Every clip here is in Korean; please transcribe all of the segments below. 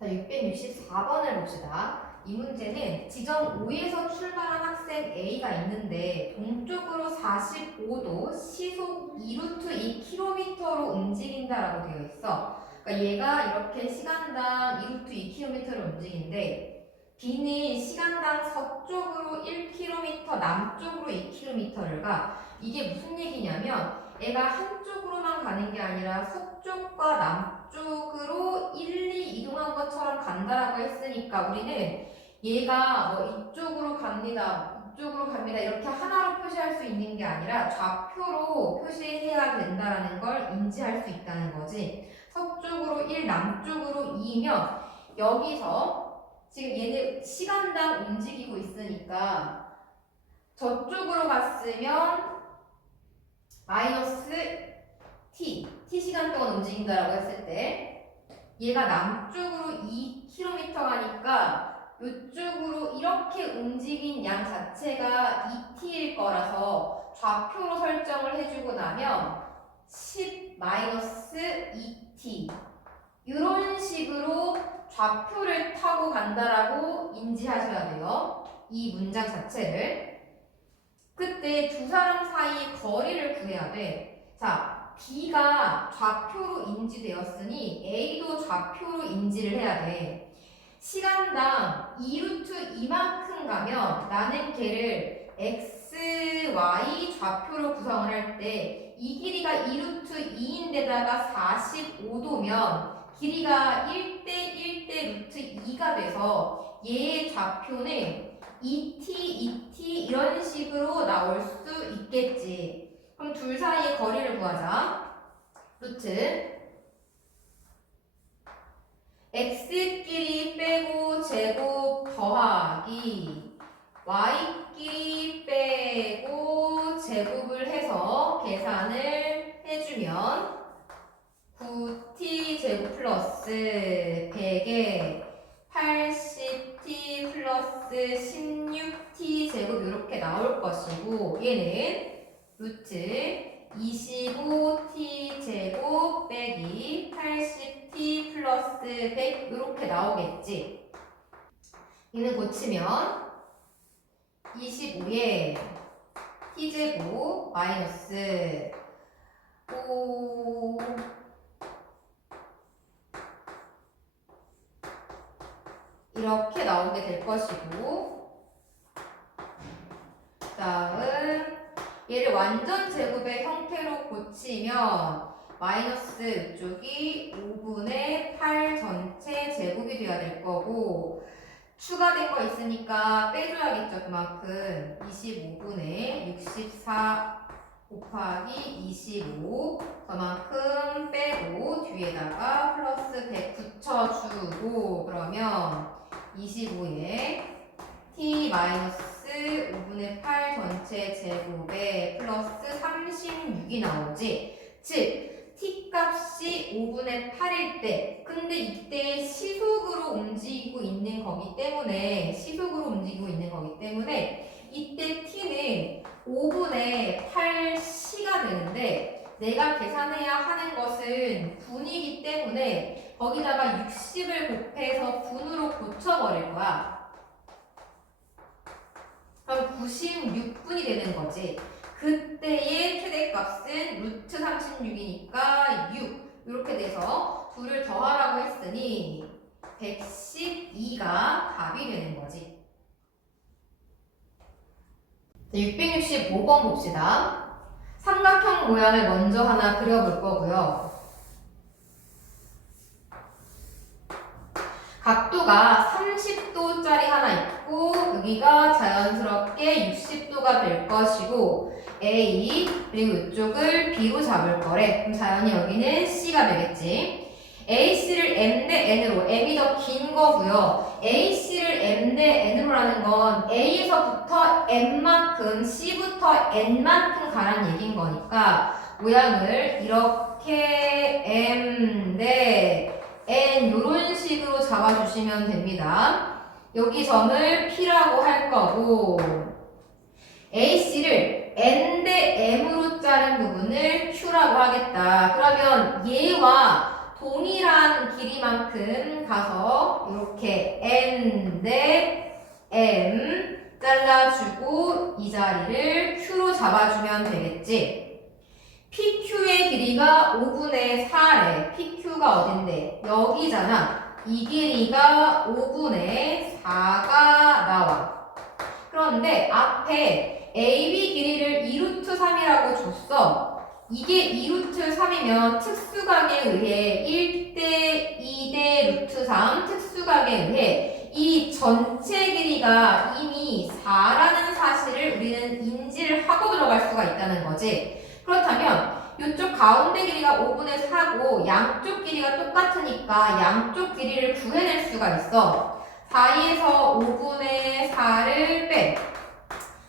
자, 664번을 봅시다. 이 문제는 지점 O에서 출발한 학생 A가 있는데 동쪽으로 45도 시속 2루트 2km로 움직인다라고 되어 있어. 그러니까 얘가 이렇게 시간당 2루트 2km를 움직이는데 B는 시간당 서쪽으로 1km, 남쪽으로 2km를 가. 이게 무슨 얘기냐면 얘가 한쪽으로만 가는 게 아니라 서쪽과 남쪽으로 1, 2 이동한 것처럼 간다라고 했으니까 우리는 얘가 뭐 이쪽으로 갑니다, 이쪽으로 갑니다 이렇게 하나로 표시할 수 있는 게 아니라 좌표로 표시해야 된다라는 걸 인지할 수 있다는 거지. 서쪽으로 1, 남쪽으로 2면 여기서 지금 얘는 시간당 움직이고 있으니까 저쪽으로 갔으면 마이너스 t 시간 동안 움직인다라고 했을 때 얘가 남쪽으로 2km 가니까 이쪽으로 이렇게 움직인 양 자체가 2t일 거라서 좌표로 설정을 해주고 나면 10 마이너스 2t 이런 식으로 좌표를 타고 간다라고 인지하셔야 돼요. 이 문장 자체를. 그때 두 사람 사이 거리를 구해야 돼. 자, B가 좌표로 인지되었으니 A도 좌표로 인지를 해야 돼. 시간당 2루트 이만큼 가면 나는 걔를 X, Y 좌표로 구성을 할 때 이 길이가 2루트 2인데다가 45도면 길이가 1대 1대 루트 2가 돼서 얘의 좌표는 2t 이런 식으로 나올 수 있겠지. 그럼 둘 사이의 거리를 구하자. 루트 x끼리 빼고 제곱 더하기 y끼리 빼고 제곱을 해서 계산을 해주면 9t 제곱 플러스 100에 80t 플러스 16t 제곱 이렇게 나올 것이고 얘는 루트 25t 제곱 빼기 80t 플러스 100 이렇게 나오겠지. 얘는 고치면 25에 t 제곱 마이너스 5 이렇게 나오게 될 것이고 다음 얘를 완전 제곱의 형태로 고치면 마이너스 이쪽이 5분의 8 전체 제곱이 되어야 될 거고 추가된 거 있으니까 빼줘야겠죠. 그만큼 25분의 64 곱하기 25 그만큼 빼고 뒤에다가 플러스 100 붙여주고 그러면 25에 t 마이너스 5분의 8 전체 제곱에 플러스 36이 나오지. 즉 t 값이 5분의 8일 때 근데 이때 시속으로 움직이고 있는 거기 때문에 이때 t는 5분의 8c가 되는데 내가 계산해야 하는 것은 분이기 때문에 거기다가 60을 곱해서 분으로 고쳐버릴 거야. 그럼 96분이 되는 거지. 그때의 최대값은 루트 36이니까 6 이렇게 돼서 둘을 더하라고 했으니 112가 답이 되는 거지. 665번 봅시다. 삼각형 모양을 먼저 하나 그려볼 거고요. 각도가 30도짜리 하나 있고 여기가 자연스럽게 60도가 될 것이고 A 그리고 이쪽을 B로 잡을 거래. 그럼 자연히 여기는 C가 되겠지. AC를 M 대 N으로 M이 더 긴 거고요. AC를 M 대 N으로 라는 건 A에서부터 N만큼 C부터 N만큼 가란 얘기인 거니까 모양을 이렇게 M 대 N 요런 식으로 잡아주시면 됩니다. 여기 점을 P라고 할 거고 AC를 N 대 M으로 자른 부분을 Q라고 하겠다. 그러면 얘와 동일한 길이만큼 가서 이렇게 n 대 m 잘라주고 이 자리를 q로 잡아주면 되겠지. PQ의 길이가 5분의 4래. PQ가 어딘데? 여기잖아. 이 길이가 5분의 4가 나와. 그런데 앞에 AB 길이를 2루트 3이라고 줬어. 이게 2루트 3이면 특수각에 의해 1대 2대 루트 3 특수각에 의해 이 전체 길이가 이미 4라는 사실을 우리는 인지를 하고 들어갈 수가 있다는 거지. 그렇다면 이쪽 가운데 길이가 5분의 4고 양쪽 길이가 똑같으니까 양쪽 길이를 구해낼 수가 있어. 4에서 5분의 4를 빼.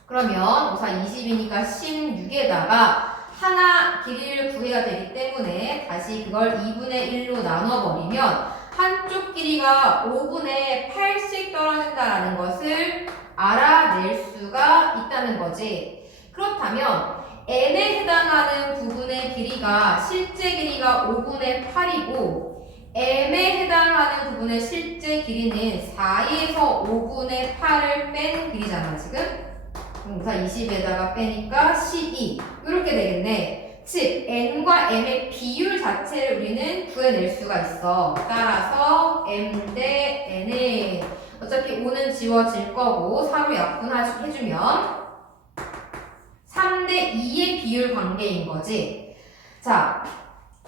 그러면 5, 4, 20이니까 16에다가 하나 길이를 구해야 되기 때문에 다시 그걸 2분의 1로 나눠버리면 한쪽 길이가 5분의 8씩 떨어진다는 것을 알아낼 수가 있다는 거지. 그렇다면 n에 해당하는 부분의 길이가 실제 길이가 5분의 8이고 m에 해당하는 부분의 실제 길이는 4에서 5분의 8을 뺀 길이잖아 지금. 5, 4, 20에다가 빼니까 12 이렇게 되겠네. 즉 n과 m의 비율 자체를 우리는 구해낼 수가 있어. 따라서 m 대 n은 어차피 5는 지워질 거고 4로 약분해주면 3대 2의 비율 관계인 거지. 자,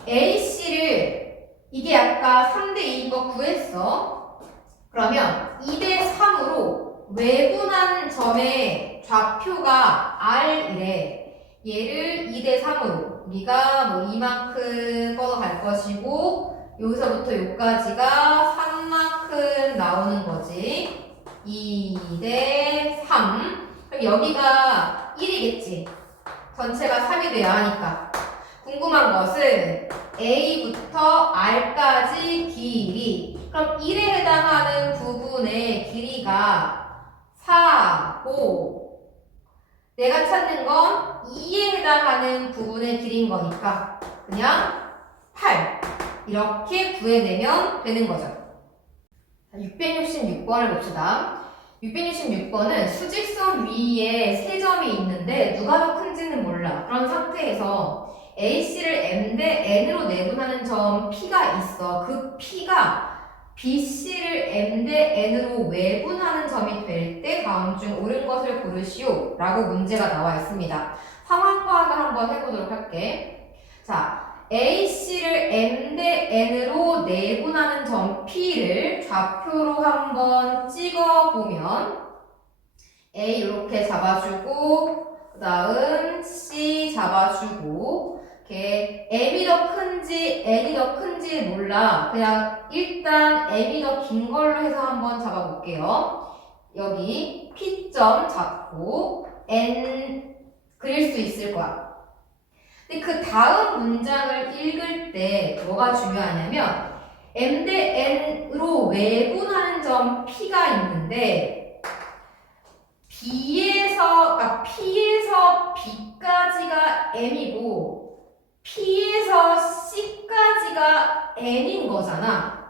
AC를 이게 아까 3대 2인 거 구했어. 그러면 2대 3으로 외분한 점의 좌표가 R이래. 얘를 2대 3으로 우리가 뭐 이만큼 뻗어갈 것이고 여기서부터 여기까지가 3만큼 나오는 거지. 2대 3. 그럼 여기가 1이겠지. 전체가 3이 돼야 하니까. 궁금한 것은 A부터 R까지 길이. 그럼 1에 해당하는 부분의 길이가 4고 내가 찾는 건 2에 해당하는 부분의 길이인 거니까 그냥 8 이렇게 구해내면 되는 거죠. 666번을 봅시다. 666번은 수직선 위에 세 점이 있는데 누가 더 큰지는 몰라. 그런 상태에서 AC를 M 대 N으로 내분하는 점 P가 있어. 그 P가 BC를 M 대 N으로 외분하는 점이 될 때 다음 중 옳은 것을 고르시오 라고 문제가 나와 있습니다. 상황 파악을 한번 해보도록 할게. 자, AC를 M 대 N으로 내분하는 점 P를 좌표로 한번 찍어보면 A 이렇게 잡아주고 그 다음 C 잡아주고 이렇게 M이 더 큰지 N이 더 큰지 몰라. 그냥 일단 M이 더 긴 걸로 해서 한번 잡아볼게요. 여기 P점 잡고 N 그릴 수 있을 거야. 근데 그 다음 문장을 읽을 때 뭐가 중요하냐면 M 대 N으로 외분하는 점 P가 있는데 B에서 P에서 B까지가 M이고 P에서 C까지가 N인 거잖아.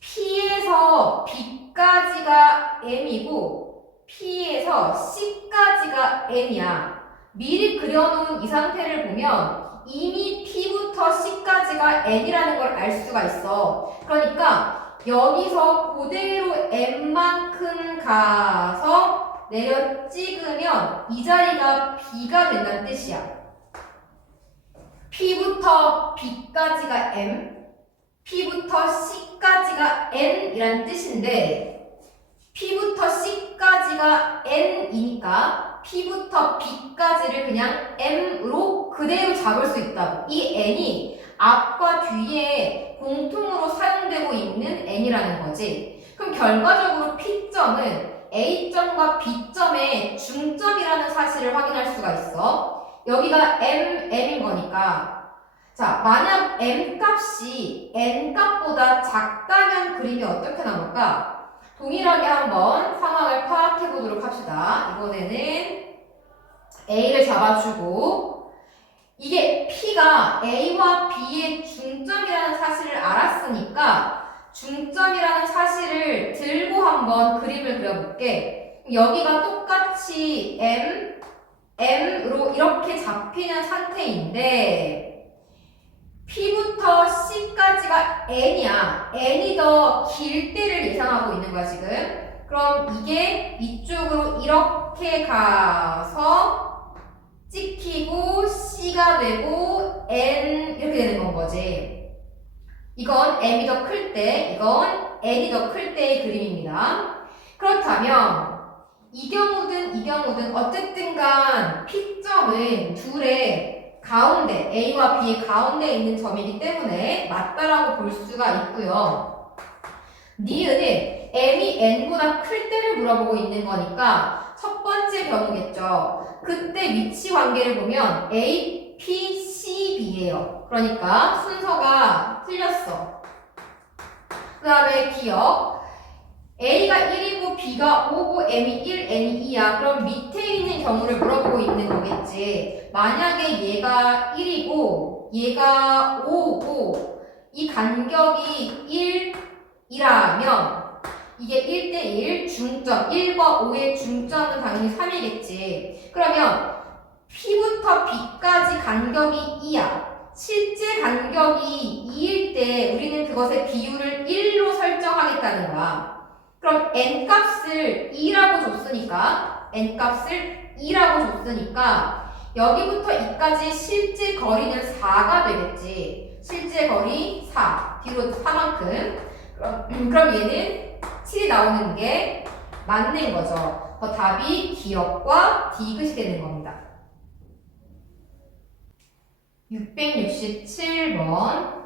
P에서 B까지가 M이고 P에서 C까지가 N이야. 미리 그려놓은 이 상태를 보면 이미 P부터 C까지가 N이라는 걸 알 수가 있어. 그러니까 여기서 그대로 N만큼 가서 내려 찍으면 이 자리가 B가 된다는 뜻이야. P부터 B까지가 M, P부터 C까지가 N이란 뜻인데 P부터 C까지가 N이니까 P부터 B까지를 그냥 M으로 그대로 잡을 수 있다고. 이 N이 앞과 뒤에 공통으로 사용되고 있는 N이라는 거지. 그럼 결과적으로 P점은 A점과 B점의 중점이라는 사실을 확인할 수가 있어. 여기가 M인 거니까. 자, 만약 M 값이 N 값보다 작다면 그림이 어떻게 나올까? 동일하게 한번 상황을 파악해 보도록 합시다. 이번에는 A를 잡아주고 이게 P가 A와 B의 중점이라는 사실을 알았으니까 중점이라는 사실을 들고 한번 그림을 그려볼게. 여기가 똑같이 M으로 이렇게 잡히는 상태인데 P부터 C까지가 N이야. N이 더 길 때를 예상하고 있는 거야, 지금. 그럼 이게 이쪽으로 이렇게 가서 찍히고 C가 되고 N 이렇게 되는 건 거지. 이건 M이 더 클 때, 이건 N이 더 클 때의 그림입니다. 그렇다면 이 경우든 어쨌든 간 P점은 둘의 가운데, A와 B의 가운데에 있는 점이기 때문에 맞다라고 볼 수가 있고요. 니은은 M이 N보다 클 때를 물어보고 있는 거니까 첫 번째 경우겠죠. 그때 위치 관계를 보면 A, P, C, B예요. 그러니까 순서가 틀렸어. 그 다음에 기억. A가 1이고 B가 5고 M이 1, N이 2야. 그럼 밑에 있는 경우를 물어보고 있는 거겠지. 만약에 얘가 1이고 얘가 5고 이 간격이 1이라면 이게 1대1 중점, 1과 5의 중점은 당연히 3이겠지. 그러면 P부터 B까지 간격이 2야. 실제 간격이 2일 때 우리는 그것의 비율을 1로 설정하겠다는 거야. 그럼 N값을 2라고 줬으니까 여기부터 이까지 실제 거리는 4가 되겠지. 실제 거리 4, 뒤로 4만큼. 그럼 얘는 7이 나오는 게 맞는 거죠. 답이 기억과 디귿이 되는 겁니다. 667번.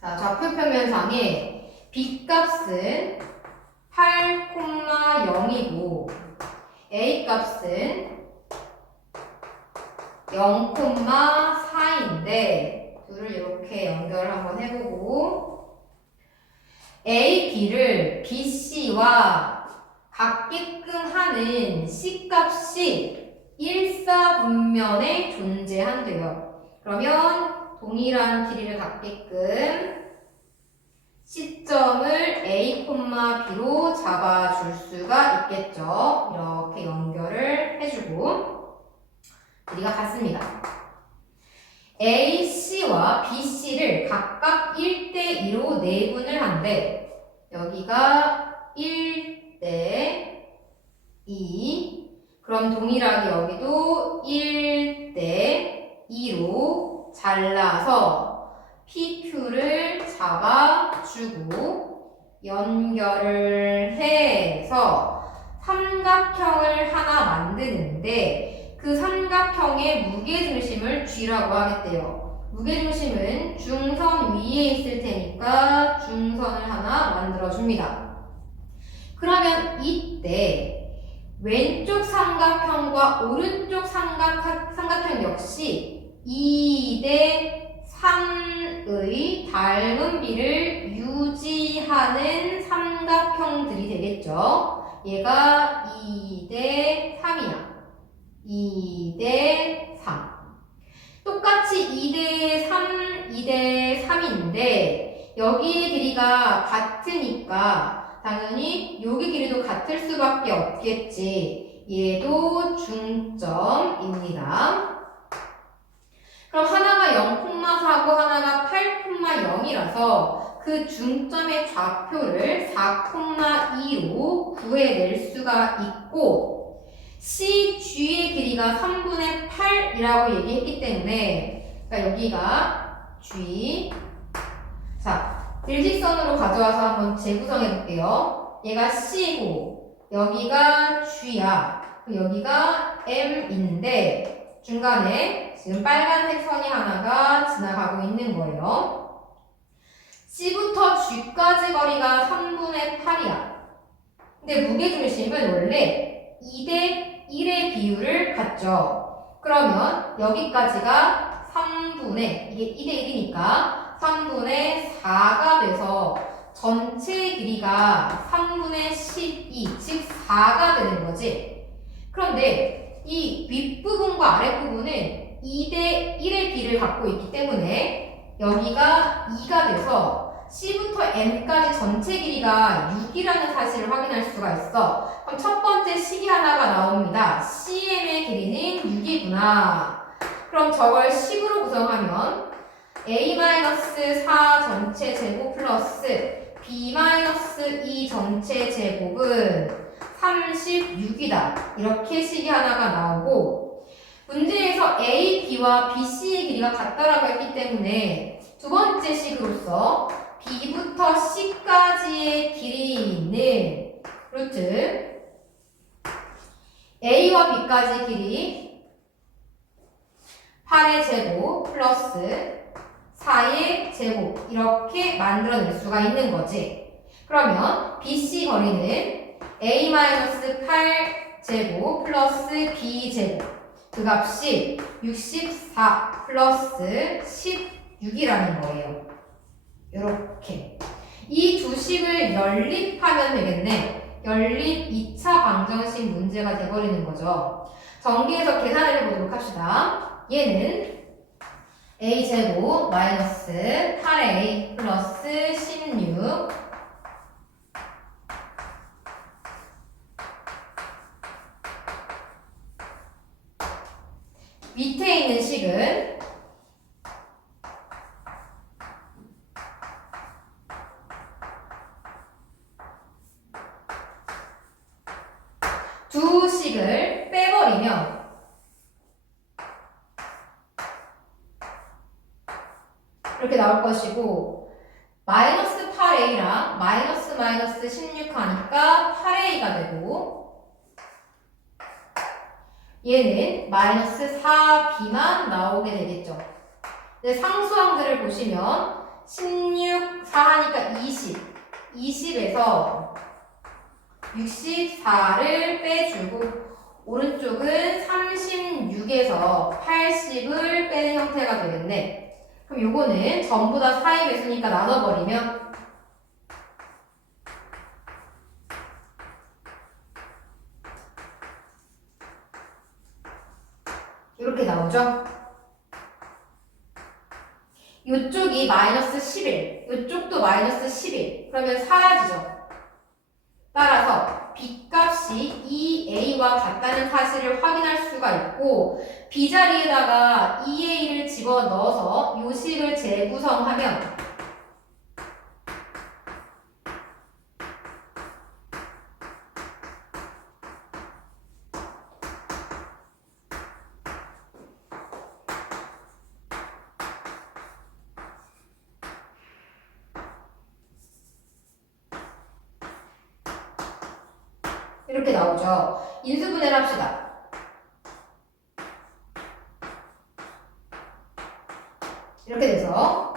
자, 좌표평면상에 B값은 8,0이고 A값은 0,4인데 둘을 이렇게 연결을 한번 해보고 A, B를 B, C와 같게끔 하는 C값이 일사분면에 존재한대요. 그러면 동일한 길이를 갖게끔 C점을 A, B로 잡아줄 수가 있겠죠. 이렇게 연결을 해주고 길이가 같습니다. A, C와 B, C를 각각 1대2로 내분을 한대. 여기가 1대2. 그럼 동일하게 여기도 1대2로 잘라서 PQ를 잡아주고 연결을 해서 삼각형을 하나 만드는데 그 삼각형의 무게중심을 G라고 하겠대요. 무게중심은 중선 위에 있을 테니까 중선을 하나 만들어줍니다. 그러면 이때 왼쪽 삼각형과 오른쪽 삼각형 역시 2대 3의 닮은 비를 유지하는 삼각형들이 되겠죠. 얘가 2대 3이야. 2대 3. 똑같이 2대 3, 2대 3인데 여기의 길이가 같으니까 당연히 여기 길이도 같을 수밖에 없겠지. 얘도 중점입니다. 그럼 하나가 0,4고 하나가 8,0이라서 그 중점의 좌표를 4,2로 구해낼 수가 있고 CG의 길이가 3분의 8이라고 얘기했기 때문에 그러니까 여기가 G. 자, 일직선으로 가져와서 한번 재구성해 볼게요. 얘가 C고 여기가 G야. 여기가 M인데 중간에 지금 빨간색 선이 하나가 지나가고 있는 거예요. C부터 G까지 거리가 3분의 8이야. 근데 무게중심은 원래 2대 1의 비율을 갖죠. 그러면 여기까지가 3분의, 이게 2대 1이니까 3분의 4가 돼서 전체 길이가 3분의 12, 즉 4가 되는 거지. 그런데 이 윗부분과 아랫부분은 2대 1의 비를 갖고 있기 때문에 여기가 2가 돼서 C부터 N까지 전체 길이가 6이라는 사실을 확인할 수가 있어. 그럼 첫 번째 식이 하나가 나옵니다. CM의 길이는 6이구나. 그럼 저걸 식으로 구성하면 A-4 전체 제곱 플러스 B-2 전체 제곱은 36이다. 이렇게 식이 하나가 나오고 문제에서 A, B와 BC의 길이가 같다라고 했기 때문에 두 번째 식으로서 B부터 C까지의 길이는 루트 A와 B까지 길이 8의 제곱 플러스 4의 제곱 이렇게 만들어낼 수가 있는 거지. 그러면 BC 거리는 A-8 제곱 플러스 B 제곱 그 값이 64 플러스 16이라는 거예요. 이렇게 이 두 식을 연립하면 되겠네. 연립 2차 방정식 문제가 돼버리는 거죠. 전기해서 계산을 해보도록 합시다. 얘는 a제곱 마이너스 8a 플러스 16 밑에 있는 식은 두 식을 빼버리면 이렇게 나올 것이고 마이너스 8a랑 마이너스 마이너스 16 하니까 8a가 되고 얘는 마이너스 4b만 나오게 되겠죠. 근데 상수항들을 보시면 16, 4 하니까 20, 20에서 64를 빼주고 오른쪽은 36에서 80을 빼는 형태가 되겠네. 그럼 요거는 전부 다 4의 배수니까 나눠버리면 이렇게 나오죠? 요쪽이 마이너스 11, 요쪽도 마이너스 11. 그러면 사라지죠? 따라서 B값이 2A와 같다는 사실을 확인할 수가 있고 B자리에다가 2A를 집어넣어서 요 식을 재구성하면 이렇게 나오죠. 인수분해를 합시다. 이렇게 돼서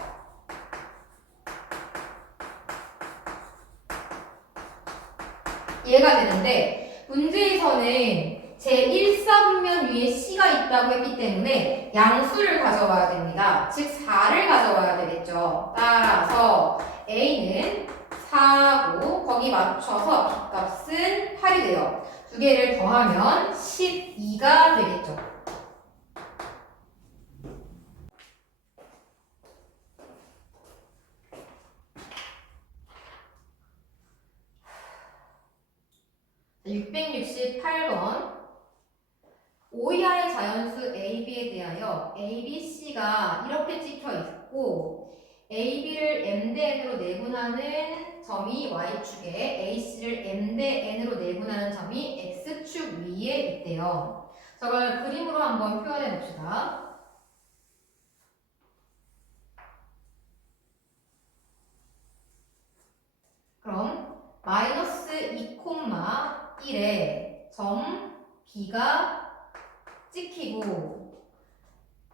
얘가 되는데 문제에서는 제1사분면 위에 C가 있다고 했기 때문에 양수를 가져와야 됩니다. 즉 4를 가져와야 되겠죠. 따라서 A는 4고 거기 맞춰서 B값은 8이 돼요. 두 개를 더하면 12가 되겠죠. 자, 668번 5 이하의 자연수 AB에 대하여 ABC가 이렇게 찍혀 있고 AB를 M 대 N으로 내분하는 점이 Y축에 AC를 M 대 N으로 내분하는 점이 X축 위에 있대요. 저걸 그림으로 한번 표현해 봅시다. 그럼 마이너스 2,1에 점 B가 찍히고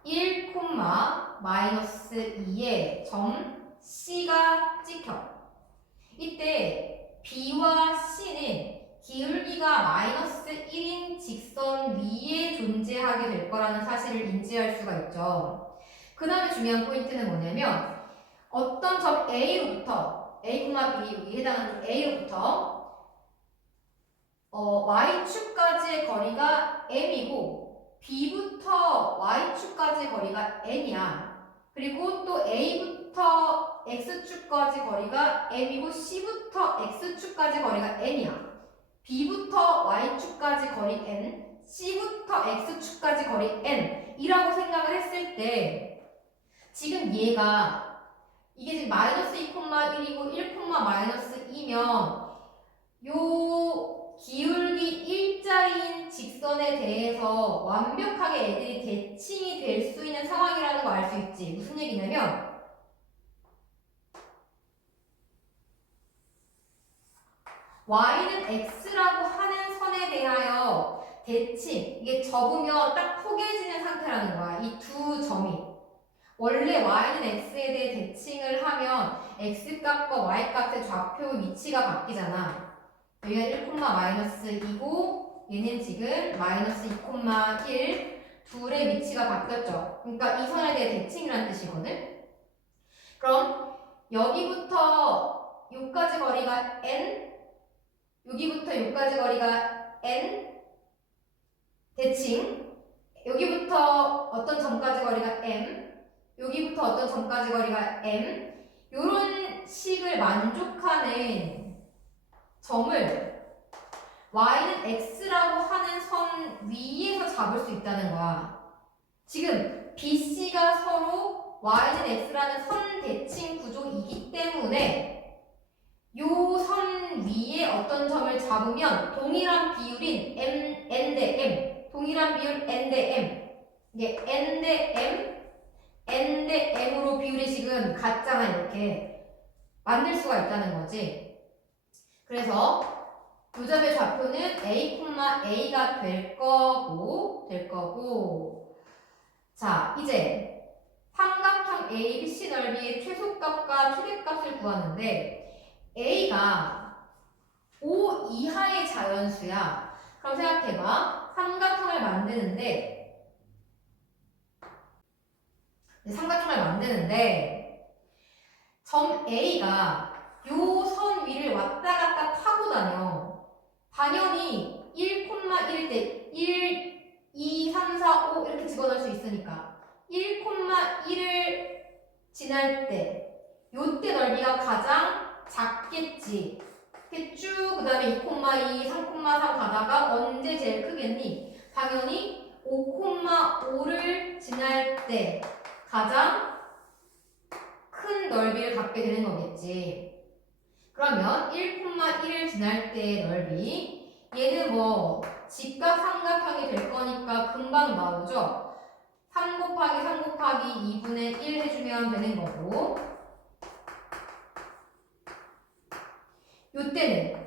1, 마이너스 2에 점 C가 찍혀. 이때 B와 C는 기울기가 마이너스 1인 직선 위에 존재하게 될 거라는 사실을 인지할 수가 있죠. 그 다음에 중요한 포인트는 뭐냐면 어떤 점 A로부터 A, B 여기 해당하는 A로부터 Y축까지의 거리가 M이고 B부터 Y축까지의 거리가 N이야. 그리고 또 A부터 X축까지 거리가 M이고 C부터 X축까지 거리가 N이야. B부터 Y축까지 거리 N, C부터 X축까지 거리 N 이라고 생각을 했을 때 지금 얘가 이게 지금 마이너스 2,1이고 1,-2면 요 기울기 일자리인 직선에 대해서 완벽하게 애들이 대칭이 될 수 있는 상황이라는 거 알 수 있지. 무슨 얘기냐면 y는 x라고 하는 선에 대하여 대칭, 이게 접으면 딱 포개지는 상태라는 거야. 이 두 점이. 원래 y는 x에 대해 대칭을 하면 x값과 y값의 좌표 위치가 바뀌잖아. 여기가 1,-2고 얘는 지금 마이너스 2,1 둘의 위치가 바뀌었죠. 그러니까 이 선에 대해 대칭이라는 뜻이거든. 그럼 여기부터 여기까지 거리가 n, 여기부터 여기까지 거리가 n 대칭, 여기부터 어떤 점까지 거리가 m, 여기부터 어떤 점까지 거리가 m, 요런 식을 만족하는 점을 y는 x라고 하는 선 위에서 잡을 수 있다는 거야. 지금 BC가 서로 y는 x라는 선 대칭 구조이기 때문에 요 선 위에 어떤 점을 잡으면 동일한 비율인 n 대 m, 동일한 비율 n 대 m, 이게 n 대 m, n 대 m으로 비율이 지금 같잖아. 이렇게 만들 수가 있다는 거지. 그래서 요 점의 좌표는 A가 될 거고 자, 이제 삼각형 ABC 넓이의 최소값과 최대값을 구하는데 A가 5 이하의 자연수야. 그럼 생각해봐. 삼각형을 만드는데 점 A가 요 선 위를 왔다 갔다 타고 다녀. 당연히 1,1일 때 1, 2, 3, 4, 5 이렇게 집어넣을 수 있으니까 1,1을 지날 때 요때 넓이가 가장 작겠지. 이렇게 쭉 그 다음에 2,2, 3,3 가다가 언제 제일 크겠니? 당연히 5,5를 지날 때 가장 큰 넓이를 갖게 되는 거겠지. 그러면 1,1을 지날 때의 넓이, 얘는 뭐 직각 삼각형이 될 거니까 금방 나오죠. 3 곱하기 3 곱하기 2분의 1 해주면 되는 거고, 요때는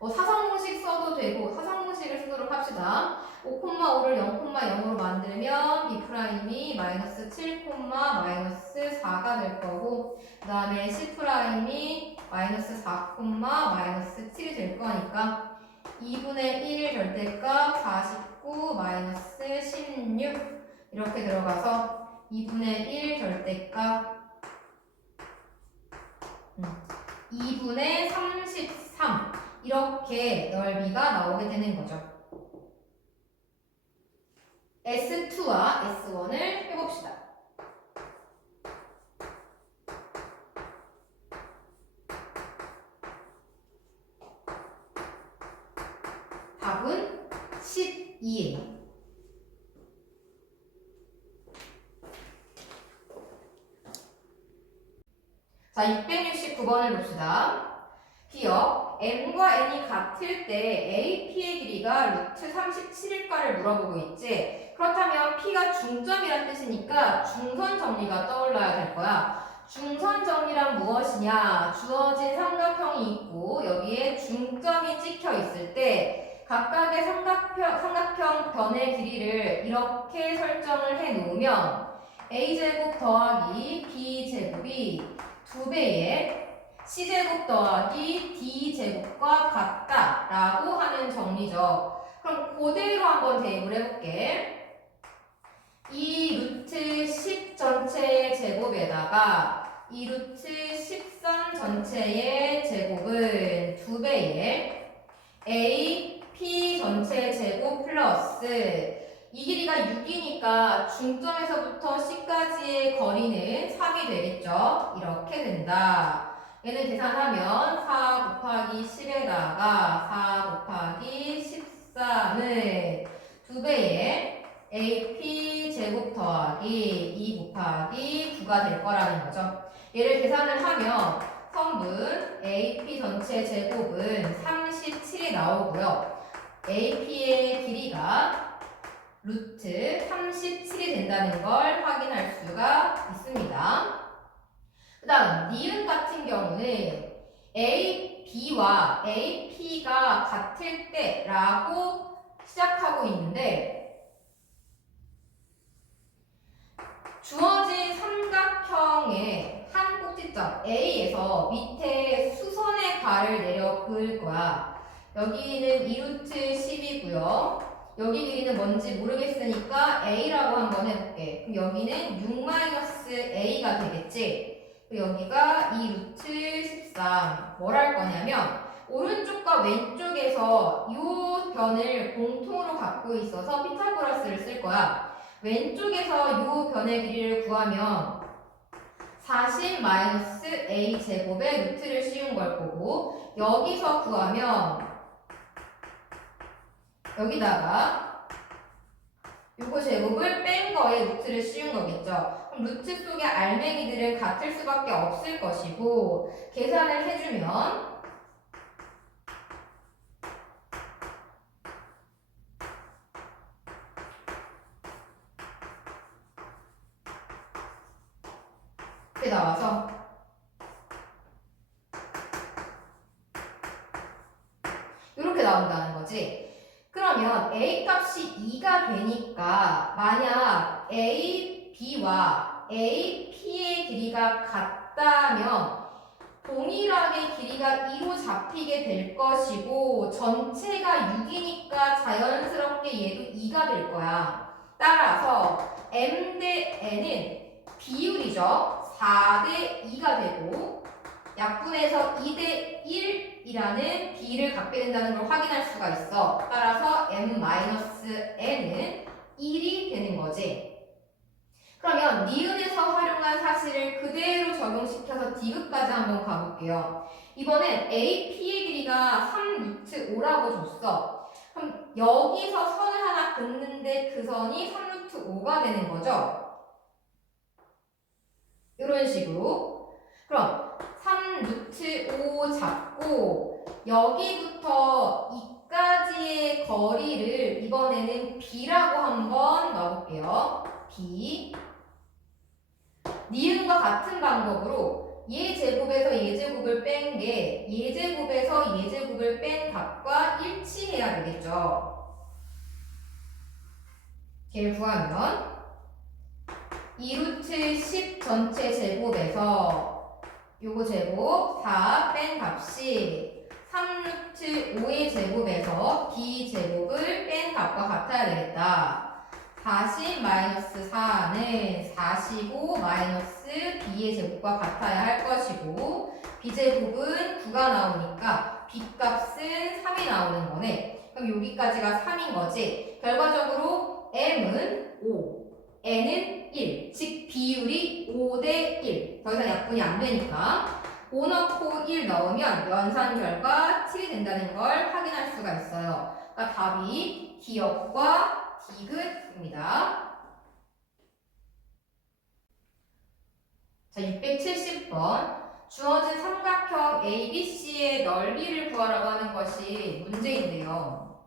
사성공식 써도 되고, 사성공식을 쓰도록 합시다. 5,5를 0,0으로 만들면 B'이 마이너스 7, 마이너스 4가 될 거고, 그 다음에 C'이 마이너스 4, 마이너스 7이 될 거니까 2분의 1 절대값 49 마이너스 16 이렇게 들어가서 2분의 1 절대값 2분의 33 이렇게 넓이가 나오게 되는 거죠. S2와 S1을 해봅시다. 답은 12예요. 자, 669번을 봅시다. 기억, m과 n이 같을 때 a, p의 길이가 루트 37일까를 물어보고 있지. 그렇다면 p가 중점이란 뜻이니까 중선 정리가 떠올라야 될 거야. 중선 정리란 무엇이냐? 주어진 삼각형이 있고 여기에 중점이 찍혀 있을 때 각각의 삼각형 변의 길이를 이렇게 설정을 해 놓으면 a제곱 더하기 b제곱이 2배의 c제곱 더하기 d제곱과 같다라고 하는 정리죠. 그럼 그대로 한번 대입을 해볼게. 이 루트 10 전체의 제곱에다가 이 루트 13 전체의 제곱은 2배의 AP 전체 제곱 플러스 이 길이가 6이니까 중점에서부터 C까지의 거리는 3이 되겠죠? 이렇게 된다. 얘는 계산하면 4 곱하기 10에다가 4 곱하기 13은 2배의 AP 제곱 더하기 2 곱하기 9가 될 거라는 거죠. 얘를 계산을 하면 성분 AP 전체 제곱은 37이 나오고요. AP의 길이가 루트 37이 된다는 걸 확인할 수가 있습니다. 그 다음 니은 같은 경우는 AB와 AP가 같을 때라고 시작하고 있는데 주어진 삼각형의 한 꼭지점 A에서 밑에 수선의 가를 내려 그을 거야. 여기는 2루트 10이고요. 여기 길이는 뭔지 모르겠으니까 A라고 한번 해볼게. 그럼 여기는 6-A가 되겠지? 여기가 2루트 13. 뭘 할 거냐면 오른쪽과 왼쪽에서 이 변을 공통으로 갖고 있어서 피타고라스를 쓸 거야. 왼쪽에서 이 변의 길이를 구하면 40-A 제곱의 루트를 씌운 걸 보고 여기서 구하면 여기다가 요거 제곱을 뺀 거에 루트를 씌운 거겠죠. 그럼 루트 속의 알맹이들은 같을 수밖에 없을 것이고 계산을 해주면 이렇게 나와서 이렇게 나온다는 거지. 그러면 A 값이 2가 되니까 만약 AB와 AP의 길이가 같다면 동일하게 길이가 2로 잡히게 될 것이고 전체가 6이니까 자연스럽게 얘도 2가 될 거야. 따라서 M 대 N은 비율이죠. 4대 2가 되고 약분해서 2대 1이라는 비를 갖게 된다는 걸 확인할 수가 있어. 따라서 M-N은 1이 되는 거지. 그러면 니은에서 활용한 사실을 그대로 적용시켜서 디귿까지 한번 가볼게요. 이번엔 AP의 길이가 3루트 5라고 줬어. 그럼 여기서 선을 하나 긋는데 그 선이 3루트 5가 되는 거죠. 이런 식으로. 그럼 3루트 5 잡고 여기부터 이까지의 거리를 이번에는 B라고 한번 넣어볼게요. B. 니은과 같은 방법으로 얘 제곱에서 얘 제곱을 뺀 게 얘 제곱에서 얘 제곱을 뺀 값과 일치해야 되겠죠. 걔를 구하면 2루트 10 전체 제곱에서 요거 제곱 4 뺀 값이 3루트 5의 제곱에서 B 제곱을 뺀 값과 같아야 되겠다. 40-4는 45 B의 제곱과 같아야 할 것이고 B제곱은 9가 나오니까 B값은 3이 나오는 거네. 그럼 여기까지가 3인 거지. 결과적으로 M은 5, N은 1, 즉 비율이 5대 1. 더 이상 약분이 안 되니까 5 넣고 1 넣으면 연산 결과 7이 된다는 걸 확인할 수가 있어요. 그러니까 답이 기역과 디귿입니다. 자, 670번. 주어진 삼각형 ABC의 넓이를 구하라고 하는 것이 문제인데요.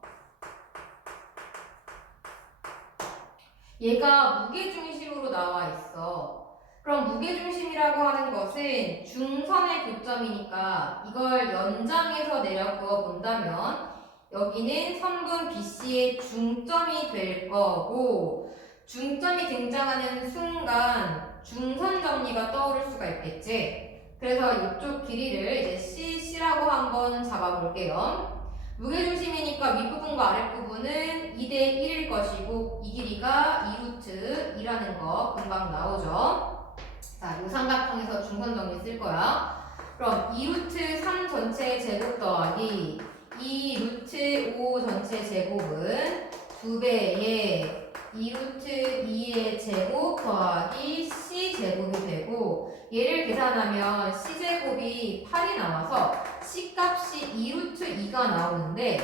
얘가 무게중심으로 나와 있어. 그럼 무게중심이라고 하는 것은 중선의 교점이니까 이걸 연장해서 내려 그어 본다면 여기는 선분 BC의 중점이 될 거고 중점이 등장하는 순간 중선 정리가 떠오를 수가 있겠지. 그래서 이쪽 길이를 이제 CC라고 한번 잡아볼게요. 무게중심이니까 윗부분과 아랫부분은 2대 1일 것이고 이 길이가 2루트 2라는 거 금방 나오죠. 자, 이 삼각형에서 중선 정리 쓸 거야. 그럼 2루트 3 전체 제곱 더하기 2루트 5 전체 제곱은 2배의 2루트 2의 제곱 더하기 c제곱이 되고 얘를 계산하면 c제곱이 8이 나와서 c값이 2루트 2가 나오는데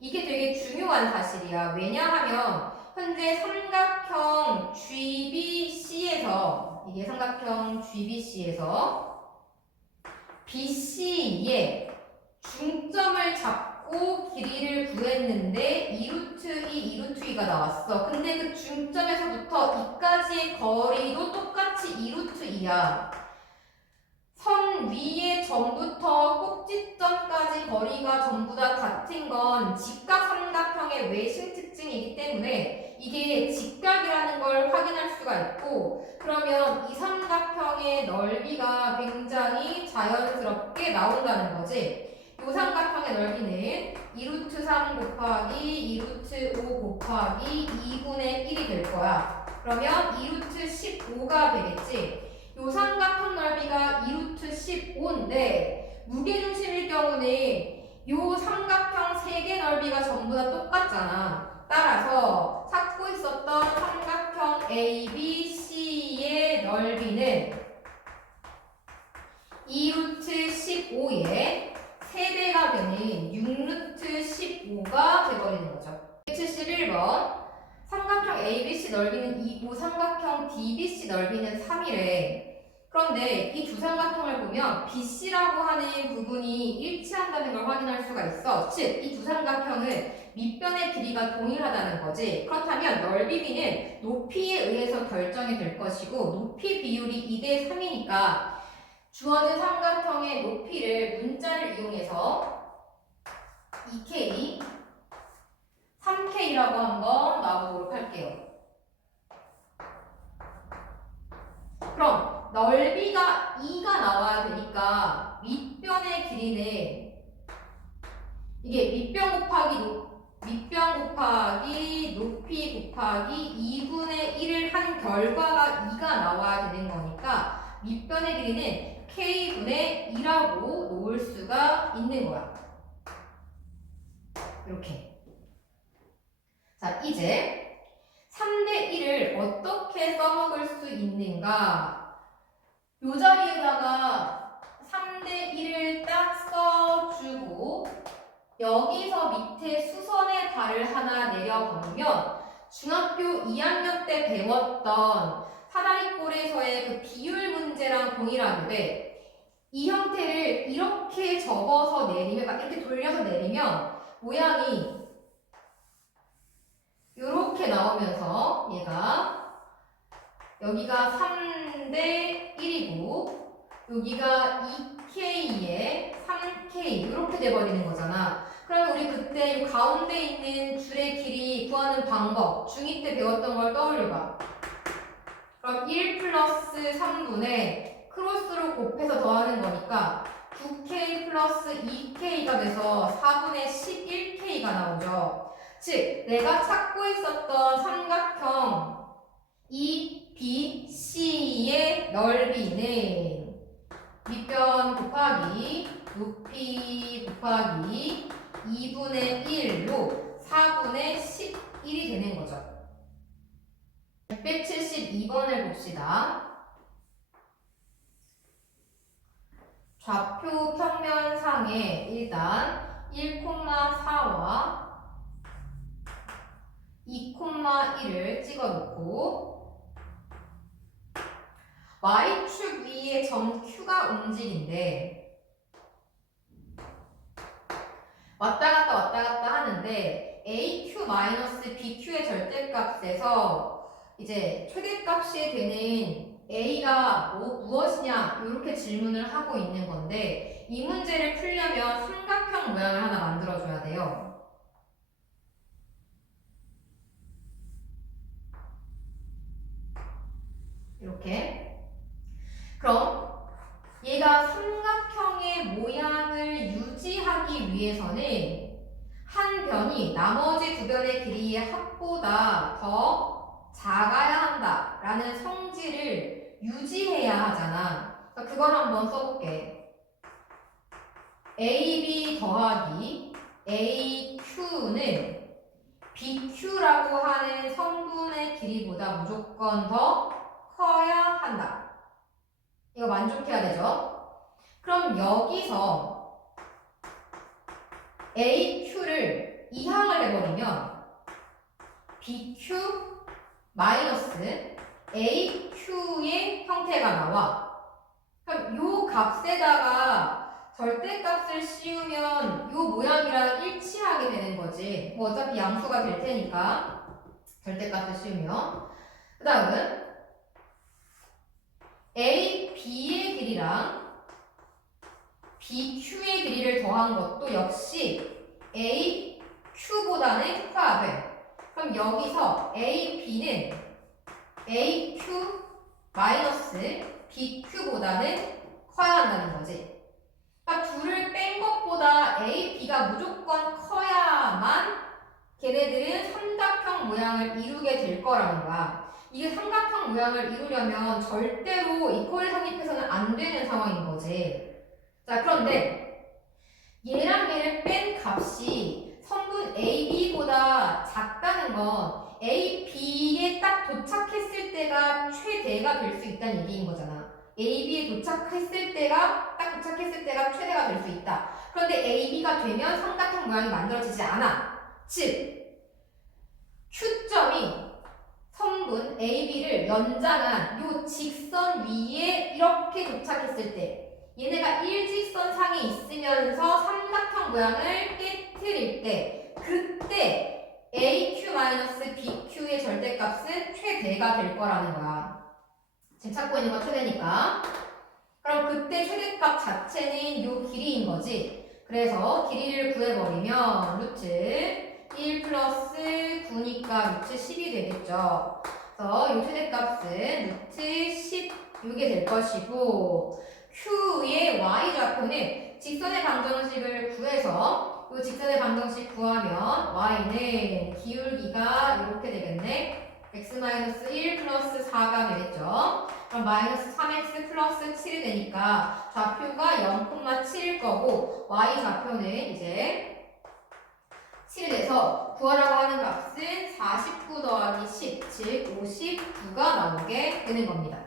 이게 되게 중요한 사실이야. 왜냐하면 현재 삼각형 GBC에서 이게 삼각형 GBC에서 BC에 중점을 잡고 길이를 구했는데 2루트 2, 2루트 2가 나왔어. 근데 그 중점에서부터 2까지의 거리도 똑같이 2루트 2야. 선 위에 점부터 꼭지점까지 거리가 전부 다 같은 건 직각 삼각형의 외심 특징이기 때문에 이게 직각이라는 걸 확인할 수가 있고 그러면 이 삼각형의 넓이가 굉장히 자연스럽게 나온다는 거지. 이 삼각형의 넓이는 2루트 3 곱하기 2루트 5 곱하기 2분의 1이 될 거야. 그러면 2루트 15가 되겠지. 요 삼각형 넓이가 2루트 15인데 무게중심일 경우는 요 삼각형 3개 넓이가 전부 다 똑같잖아. 따라서 찾고 있었던 삼각형 ABC의 넓이는 2루트 15의 3배가 되는 6루트 15가 돼버리는 거죠. 71번 삼각형 ABC 넓이는 2고 삼각형 DBC 넓이는 3이래. 그런데 이 두 삼각형을 보면 BC라고 하는 부분이 일치한다는 걸 확인할 수가 있어. 즉, 이 두 삼각형은 밑변의 길이가 동일하다는 거지. 그렇다면 넓이 B는 높이에 의해서 결정이 될 것이고 높이 비율이 2대 3이니까 주어진 삼각형의 높이를 문자를 이용해서 2K 3K라고 한번 놔보도록 할게요. 그럼 넓이가 2가 나와야 되니까 밑변의 길이는 이게 밑변 곱하기 높이 곱하기 2분의 1을 한 결과가 2가 나와야 되는 거니까 밑변의 길이는 K분의 2라고 놓을 수가 있는 거야. 이렇게. 자, 이제 3대 1을 어떻게 써먹을 수 있는가? 요 자리에다가 3대 1을 딱 써주고 여기서 밑에 수선의 발을 하나 내려보면 중학교 2학년 때 배웠던 사다리꼴에서의 그 비율 문제랑 동일한데 이 형태를 이렇게 접어서 내리면, 이렇게 돌려서 내리면 모양이 이렇게 나오면서 얘가 여기가 3대 1이고 여기가 2K에 3K 이렇게 돼버리는 거잖아. 그러면 우리 그때 이 가운데 있는 줄의 길이 구하는 방법 중2 때 배웠던 걸 떠올려봐. 그럼 1 플러스 3분의 크로스로 곱해서 더하는 거니까 9K 플러스 2K가 돼서 4분의 11K가 나오죠. 즉, 내가 찾고 있었던 삼각형 EBC의 넓이는 밑변 곱하기 높이 곱하기 2분의 1로 4분의 11이 되는 거죠. 672번을 봅시다. 좌표 평면상에 일단 1,4와 2,1을 찍어놓고 Y축 위에 점 Q가 움직인대. 왔다 갔다 하는데 AQ-BQ의 절대값에서 이제 최대값이 되는 A가 무엇이냐 이렇게 질문을 하고 있는 건데 이 문제를 풀려면 삼각형 모양을 하나 만들어줘야 돼요. 이렇게. 그럼 얘가 삼각형의 모양을 유지하기 위해서는 한 변이 나머지 두 변의 길이의 합보다 더 작아야 한다라는 성질을 유지해야 하잖아. 그걸 한번 써볼게. AB 더하기 AQ는 BQ라고 하는 성분의 길이보다 무조건 더 커야 한다. 이거 만족해야 되죠? 그럼 여기서 AQ를 이항을 해버리면 BQ 마이너스 AQ의 형태가 나와. 그럼 요 값에다가 절대값을 씌우면 요 모양이랑 일치하게 되는 거지. 뭐 어차피 양수가 될 테니까 절대값을 씌우면. 그 다음은 A, B의 길이랑 BQ의 길이를 더한 것도 역시 A, Q보다는 커야 돼. 그럼 여기서 A, B는 AQ 마이너스 BQ보다는 커야 한다는 거지. 그러니까 둘을 뺀 것보다 A, B가 무조건 커야만 걔네들은 삼각형 모양을 이루게 될 거라는 거야. 이게 삼각형 모양을 이루려면 절대로 이퀄을 성립해서는 안 되는 상황인 거지. 자, 그런데 얘랑 얘를 뺀 값이 성분 AB보다 작다는 건 A, B에 딱 도착했을 때가 최대가 될 수 있다는 얘기인 거잖아. AB에 도착했을 때가 최대가 될 수 있다. 그런데 AB가 되면 삼각형 모양이 만들어지지 않아. 즉 Q점이 성분 AB를 연장한 요 직선 위에 이렇게 도착했을 때 얘네가 일직선상에 있으면서 삼각형 모양을 깨트릴 때 그때 AQ-BQ의 절대값은 최대가 될 거라는 거야. 지금 찾고 있는 거 최대니까. 그럼 그때 최대값 자체는 요 길이인 거지. 그래서 길이를 구해버리면 루트 1 플러스 9니까 루트 10이 되겠죠. 그래서 요 최대값은 루트 16이 될 것이고 Q의 y좌표는 직선의 방정식을 구해서 이 직선의 방정식 구하면 y는 기울기가 이렇게 되겠네. x-1 플러스 4가 되겠죠. 그럼 마이너스 3x 플러스 7이 되니까 좌표가 0,7일 거고 y좌표는 이제 7이 돼서 구하라고 하는 값은 49 더하기 10, 즉 59가 나오게 되는 겁니다.